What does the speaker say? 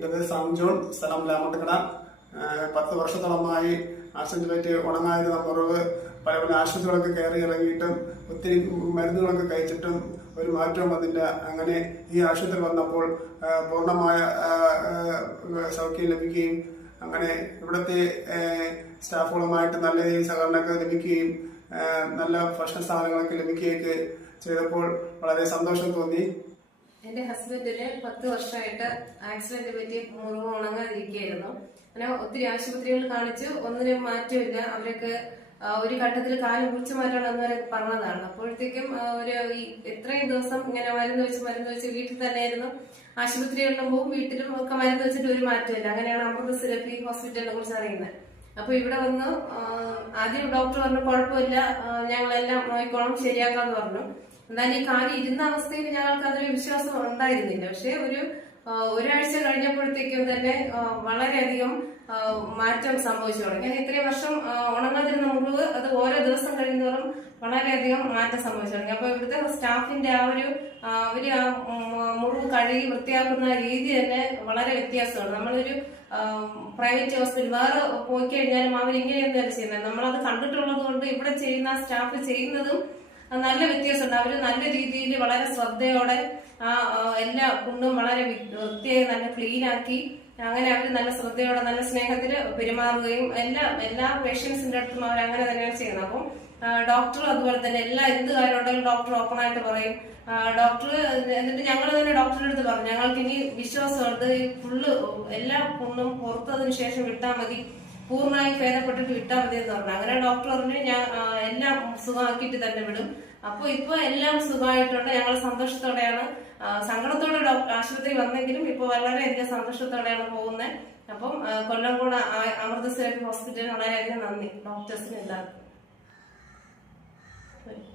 എൻ്റെ പേര് Sam John, സ്ഥലം ലാമട്ടക്കട. 10 വർഷത്തോളമായി ആശുപത്രിയിലേക്ക് ഉണങ്ങാതിരുന്ന മുറിവ് പല പല ആശുപത്രികളൊക്കെ കയറി ഇറങ്ങിയിട്ടും ഒത്തിരി മരുന്നുകളൊക്കെ കഴിച്ചിട്ടും ഒരു മാറ്റവും വന്നില്ല. അങ്ങനെ ഈ ആശുപത്രി വന്നപ്പോൾ പൂർണ്ണമായ സൗഖ്യം ലഭിക്കുകയും അങ്ങനെ ഇവിടുത്തെ സ്റ്റാഫുകളുമായിട്ട് നല്ല രീതിയിൽ സഹകരണമൊക്കെ ലഭിക്കുകയും നല്ല ഭക്ഷണ സാധനങ്ങളൊക്കെ ലഭിക്കുകയൊക്കെ ചെയ്തപ്പോൾ വളരെ സന്തോഷം തോന്നി. എന്റെ ഹസ്ബൻഡിന് 10 വർഷമായിട്ട് ആക്സിഡന്റ് പറ്റി മുറിവ് ഉണങ്ങാതിരിക്കുകയായിരുന്നു. അങ്ങനെ ഒത്തിരി ആശുപത്രികൾ കാണിച്ചു, ഒന്നിനും മാറ്റമില്ല. അവരൊക്കെ ഒരു ഘട്ടത്തിൽ കാല് മുറിച്ചു മാറ്റണമെന്ന് വരെ പറഞ്ഞതാണ്. അപ്പോഴത്തേക്കും എത്രയും ദിവസം ഇങ്ങനെ മരുന്ന് വെച്ച് വീട്ടിൽ തന്നെയായിരുന്നു. ആശുപത്രികളിലും പോവും, വീട്ടിലും ഒക്കെ മരുന്ന് വെച്ചിട്ട് ഒരു മാറ്റമില്ല. അങ്ങനെയാണ് അമൃത സെറപ്പി ഹോസ്പിറ്റലിനെ കുറിച്ച് അറിയുന്നത്. അപ്പൊ ഇവിടെ വന്ന് ആദ്യം ഡോക്ടർ പറഞ്ഞു കുഴപ്പമില്ല, ഞങ്ങളെല്ലാം നോക്കിക്കോളും, ശരിയാക്കാന്ന് പറഞ്ഞു. എന്തായാലും ഈ കാലം ഇരുന്ന അവസ്ഥയിൽ ഞങ്ങൾക്ക് അതൊരു വിശ്വാസം ഉണ്ടായിരുന്നില്ല. പക്ഷെ ഒരാഴ്ച കഴിഞ്ഞപ്പോഴത്തേക്കും തന്നെ വളരെയധികം മാറ്റം സംഭവിച്ചു തുടങ്ങി. ഇത്രയും വർഷം ഉണങ്ങാതിരുന്ന മുറിവ് അത് ഓരോ ദിവസം കഴിയുന്നതോറും വളരെയധികം മാറ്റം സംഭവിച്ചു തുടങ്ങി. അപ്പൊ ഇവിടുത്തെ സ്റ്റാഫിന്റെ അവര് ആ മുറിവ് കഴുകി വൃത്തിയാക്കുന്ന രീതി തന്നെ വളരെ വ്യത്യാസമാണ്. നമ്മളൊരു പ്രൈവറ്റ് ഹോസ്പിറ്റൽ വേറെ പോയി കഴിഞ്ഞാലും അവരിങ്ങനെയൊന്നുമല്ല ചെയ്യുന്നത്. നമ്മളത് കണ്ടിട്ടുള്ളത് കൊണ്ട് ഇവിടെ ചെയ്യുന്ന സ്റ്റാഫ് ചെയ്യുന്നതും നല്ല വ്യത്യാസമുണ്ട്. അവര് നല്ല രീതിയിൽ വളരെ ശ്രദ്ധയോടെ എല്ലാ കുണ്ടും വളരെ വൃത്തിയായി നല്ല ക്ലീൻ ആക്കി അങ്ങനെ അവര് നല്ല ശ്രദ്ധയോടെ നല്ല സ്നേഹത്തിൽ പെരുമാറുകയും എല്ലാ പേഷ്യൻസിന്റെ അടുത്തും അവർ അങ്ങനെ തന്നെയാണ് ചെയ്യുന്നത്. അപ്പം ഡോക്ടർ അതുപോലെ തന്നെ എന്ത് കാര്യം ഉണ്ടെങ്കിലും ഡോക്ടർ ഓപ്പൺ ആയിട്ട് പറയും. ഡോക്ടർ എന്നിട്ട് ഞങ്ങൾ തന്നെ ഡോക്ടറുടെ അടുത്ത് പറഞ്ഞു, ഞങ്ങൾക്ക് ഇനി വിശ്വാസമുണ്ട്, ഫുള്ള് എല്ലാ കുണ്ടും പുറത്തതിന് ശേഷം വിട്ടാൽ മതി, പൂർണ്ണമായി ഭേദപ്പെട്ടിട്ട് വിട്ടാൽ മതി എന്ന് പറഞ്ഞു. അങ്ങനെ ഡോക്ടർ പറഞ്ഞു ഞാൻ എല്ലാം സുഖമാക്കിയിട്ട് തന്നെ വിടും. അപ്പൊ ഇപ്പൊ എല്ലാം സുഖമായിട്ടുണ്ട്. ഞങ്ങൾ സന്തോഷത്തോടെയാണ്, സങ്കടത്തോടെ ആശുപത്രി വന്നെങ്കിലും ഇപ്പൊ വളരെയധികം സന്തോഷത്തോടെയാണ് പോകുന്നത്. അപ്പം കൊല്ലംകോട് അമൃത സെറപ്പി ഹോസ്പിറ്റലിന് വളരെയധികം നന്ദി ഡോക്ടേഴ്സിന് എല്ലാവർക്കും.